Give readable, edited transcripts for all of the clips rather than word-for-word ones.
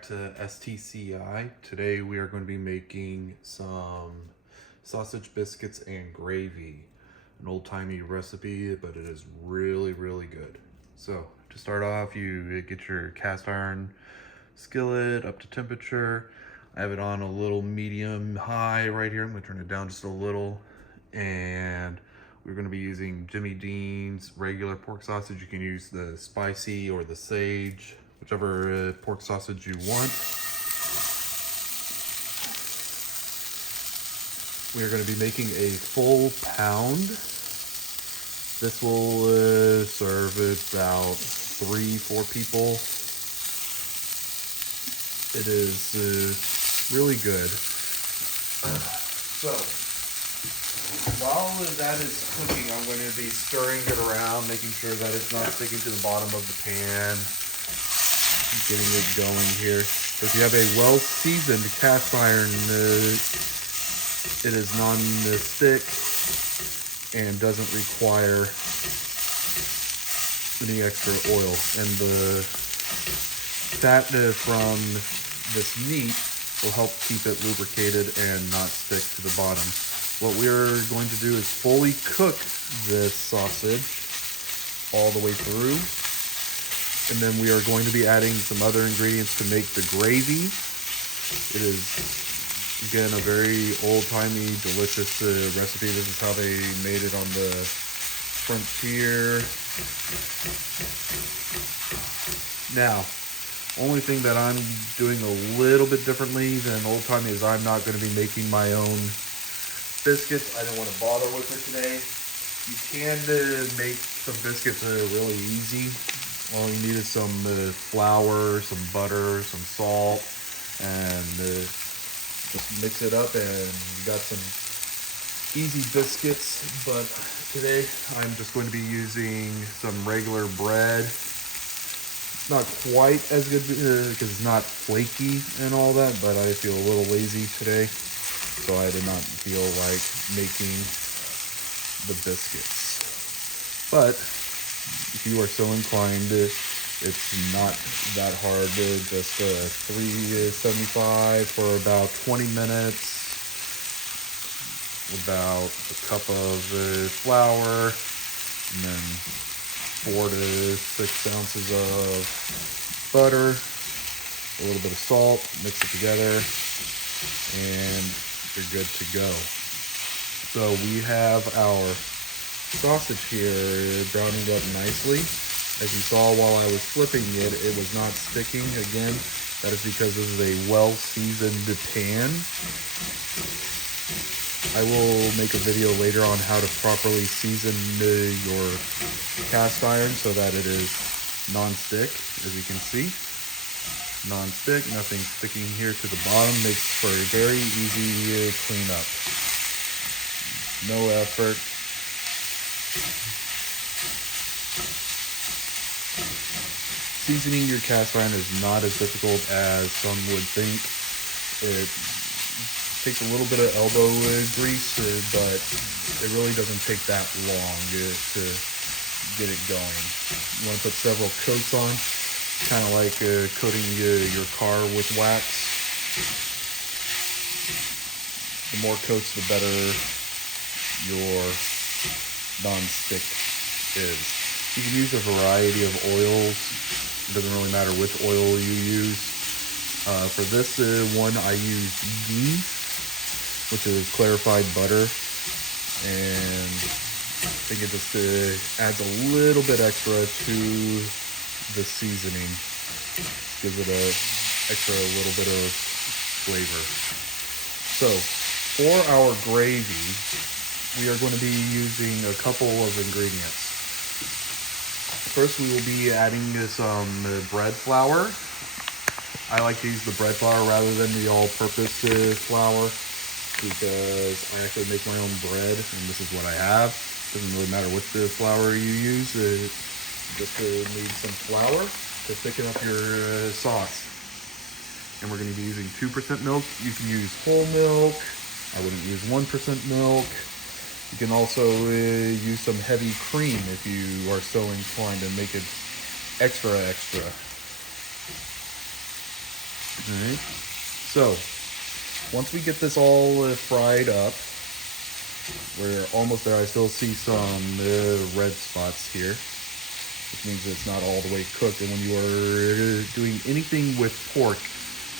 back to STCI. Today we are going to be making some sausage biscuits and gravy. An old-timey recipe, but it is really, really good. So to start off, you get your cast iron skillet up to temperature. I have it on a little medium high right here. I'm going to turn it down just a little. And we're going to be using Jimmy Dean's regular pork sausage. You can use the spicy or the sage, whichever pork sausage you want. We are going to be making a full pound. This will serve about 3-4 people. It is really good. So while that is cooking, I'm going to be stirring it around, making sure that it's not sticking to the bottom of the pan. Getting it going here. If you have a well-seasoned cast iron, it is non-stick and doesn't require any extra oil. And the fat from this meat will help keep it lubricated and not stick to the bottom. What we're going to do is fully cook this sausage all the way through. And then we are going to be adding some other ingredients to make the gravy. It is, again, a very old-timey, delicious recipe. This is how they made it on the frontier. Now, only thing that I'm doing a little bit differently than old-timey is I'm not going to be making my own biscuits. I don't want to bother with it today. You can make some biscuits really easy. All you need is some flour, some butter, some salt, and just mix it up and you got some easy biscuits. But today I'm just going to be using some regular bread. It's not quite as good because it's not flaky and all that, but I feel a little lazy today, so I did not feel like making the biscuits. But if you are so inclined, it's not that hard. Just 375 for about 20 minutes. About a cup of flour, and then 4 to 6 ounces of butter, a little bit of salt. Mix it together, and you're good to go. So we have our sausage here browning up nicely. As you saw while I was flipping it, it was not sticking. Again, that is because this is a well-seasoned pan. I will make a video later on how to properly season your cast iron so that it is non-stick. As you can see, non-stick, nothing sticking here to the bottom. Makes for a very easy cleanup. No effort. Seasoning your cast iron is not as difficult as some would think. It takes a little bit of elbow grease, but it really doesn't take that long to get it going. You want to put several coats on, kind of like coating your car with wax. The more coats, the better your non-stick is. You can use a variety of oils. It doesn't really matter which oil you use. For this one, I use ghee, which is clarified butter, and I think it just adds a little bit extra to the seasoning. Gives it a little bit of flavor. So for our gravy, we are going to be using a couple of ingredients. First, we will be adding some bread flour. I like to use the bread flour rather than the all-purpose flour because I actually make my own bread, and this is what I have. Doesn't really matter what the flour you use. Just need some flour to thicken up your sauce. And we're going to be using 2% milk. You can use whole milk. I wouldn't use 1% milk. You can also use some heavy cream if you are so inclined and make it extra. All right. So once we get this all fried up, we're almost there. I still see some red spots here, which means it's not all the way cooked. And when you are doing anything with pork,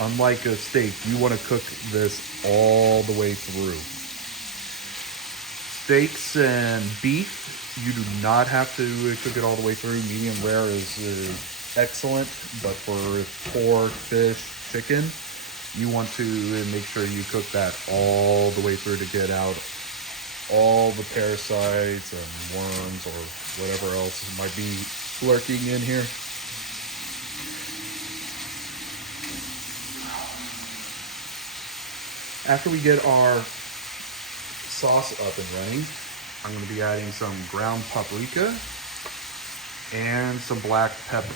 unlike a steak, you want to cook this all the way through. Steaks and beef, you do not have to cook it all the way through. Medium rare is excellent, but for pork, fish, chicken, you want to make sure you cook that all the way through to get out all the parasites and worms or whatever else might be lurking in here. After we get our sauce up and running, I'm going to be adding some ground paprika and some black pepper.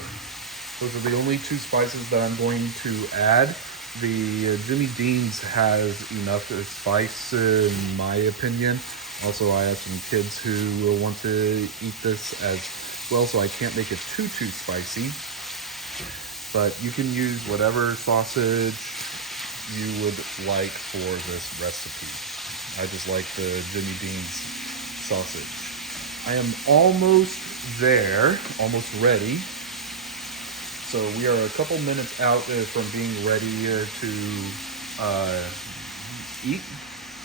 Those are the only two spices that I'm going to add. The Jimmy Dean's has enough spice in my opinion. Also, I have some kids who want to eat this as well, so I can't make it too spicy. But you can use whatever sausage you would like for this recipe. I just like the Jimmy Dean's sausage. I am almost there, almost ready. So we are a couple minutes out from being ready to eat.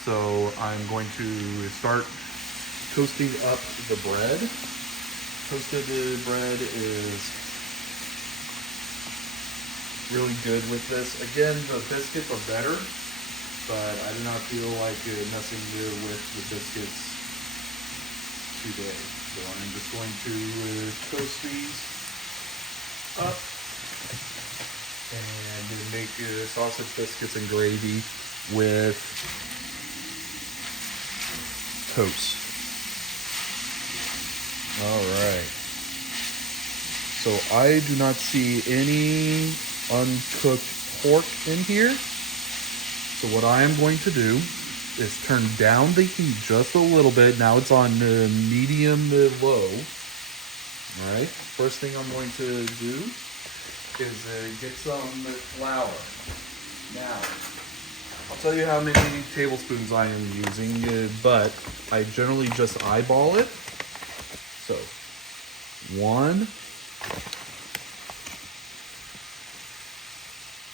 So I'm going to start toasting up the bread. Toasted bread is really good with this. Again, the biscuits are better, but I do not feel like messing with the biscuits today. So I'm just going to toast these up and make sausage biscuits and gravy with toast. All right. So I do not see any uncooked pork in here. So what I am going to do is turn down the heat just a little bit. Now it's on medium low. All right. First thing I'm going to do is get some flour. Now, I'll tell you how many tablespoons I am using, but I generally just eyeball it. So, 1,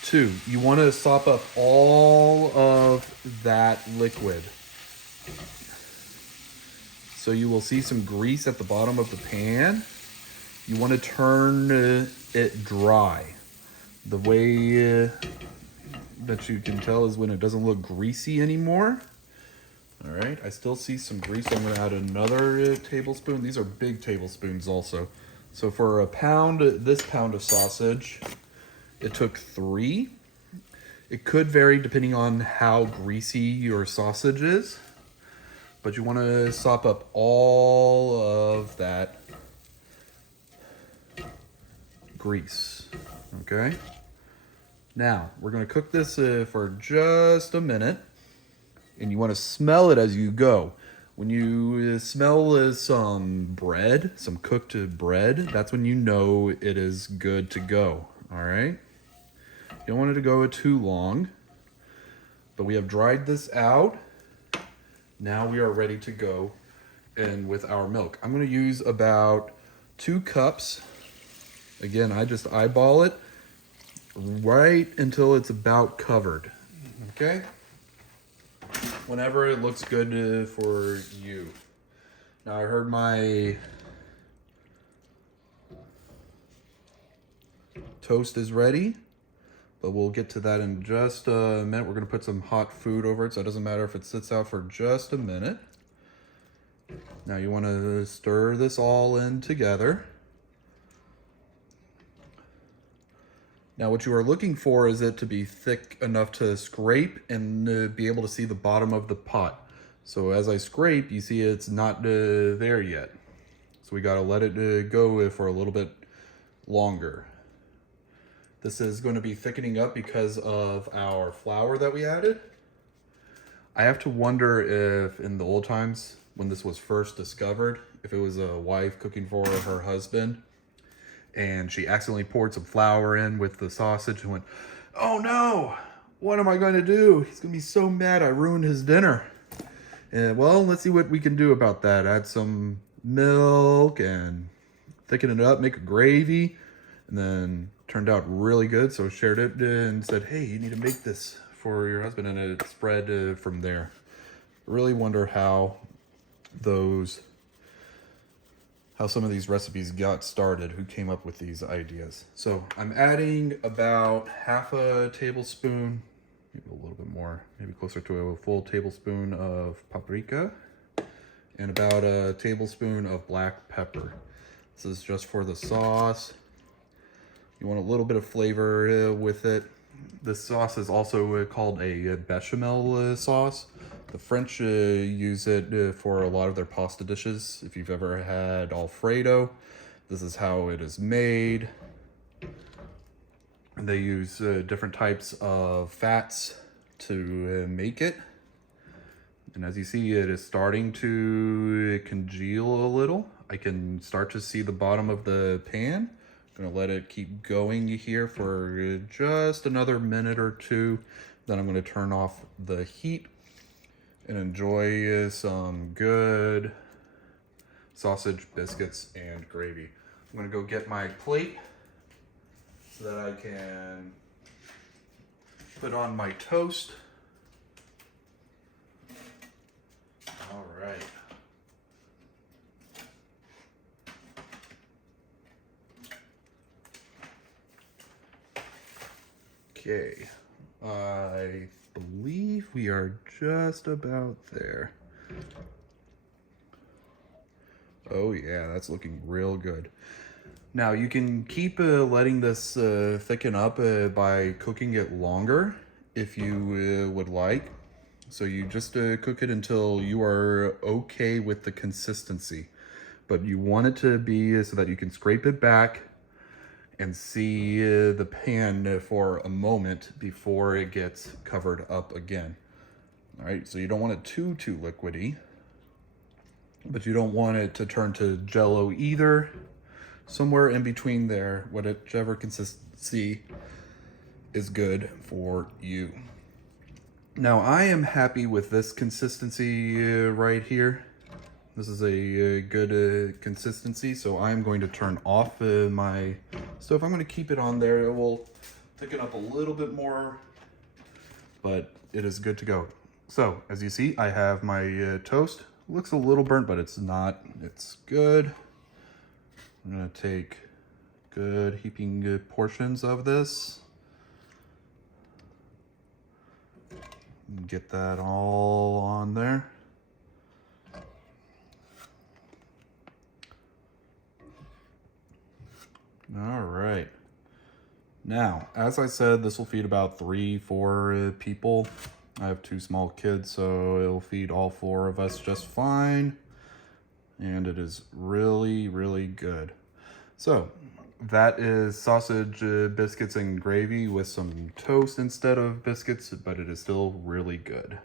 2. You want to sop up all of that liquid. So you will see some grease at the bottom of the pan. You want to turn it dry. The way that you can tell is when it doesn't look greasy anymore. All right, I still see some grease. I'm going to add another tablespoon. These are big tablespoons also. So for this pound of sausage, it took 3. It could vary depending on how greasy your sausage is, but you want to sop up all of that grease, okay? Now, we're going to cook this for just a minute, and you want to smell it as you go. When you smell some bread, some cooked bread, that's when you know it is good to go, all right? You don't want it to go too long, but we have dried this out. Now we are ready to go in with our milk. I'm going to use about 2 cups. Again, I just eyeball it right until it's about covered, okay? Whenever it looks good for you. Now I heard my toast is ready, but we'll get to that in just a minute. We're gonna put some hot food over it, so it doesn't matter if it sits out for just a minute. Now you wanna stir this all in together. Now what you are looking for is it to be thick enough to scrape and be able to see the bottom of the pot. So as I scrape, you see it's not there yet. So we gotta let it go for a little bit longer. This is going to be thickening up because of our flour that we added. I have to wonder if in the old times when this was first discovered, if it was a wife cooking for her husband and she accidentally poured some flour in with the sausage and went, Oh no! What am I going to do? He's going to be so mad I ruined his dinner. And well, let's see what we can do about that. Add some milk and thicken it up, make a gravy, and then turned out really good. So shared it and said, hey, you need to make this for your husband, and it spread from there. Really wonder how some of these recipes got started, who came up with these ideas. So I'm adding about half a tablespoon, maybe a little bit more, maybe closer to a full tablespoon of paprika, and about a tablespoon of black pepper. This is just for the sauce. You want a little bit of flavor with it. This sauce is also called a bechamel sauce. The French use it for a lot of their pasta dishes. If you've ever had Alfredo, this is how it is made. And they use different types of fats to make it. And as you see, it is starting to congeal a little. I can start to see the bottom of the pan. I'm gonna let it keep going here for just another minute or two. Then I'm gonna turn off the heat and enjoy some good sausage, biscuits, and gravy. I'm gonna go get my plate so that I can put on my toast. All right. Okay, I believe we are just about there. Oh yeah, that's looking real good. Now you can keep letting this thicken up by cooking it longer if you would like. So you just cook it until you are okay with the consistency. But you want it to be so that you can scrape it back and see the pan for a moment before it gets covered up again. All right, so you don't want it too liquidy, but you don't want it to turn to Jello either. Somewhere in between there, whichever consistency is good for you. Now I am happy with this consistency right here. This is a good consistency, so I'm going to turn off my stove. I'm going to keep it on there. It will thicken up a little bit more, but it is good to go. So, as you see, I have my toast. Looks a little burnt, but it's not. It's good. I'm going to take good heaping portions of this. Get that all on there. All right. Now, as I said, this will feed about 3-4 people. I have 2 small kids, so it'll feed all 4 of us just fine. And it is really, really good. So, that is sausage, biscuits, and gravy with some toast instead of biscuits, but it is still really good.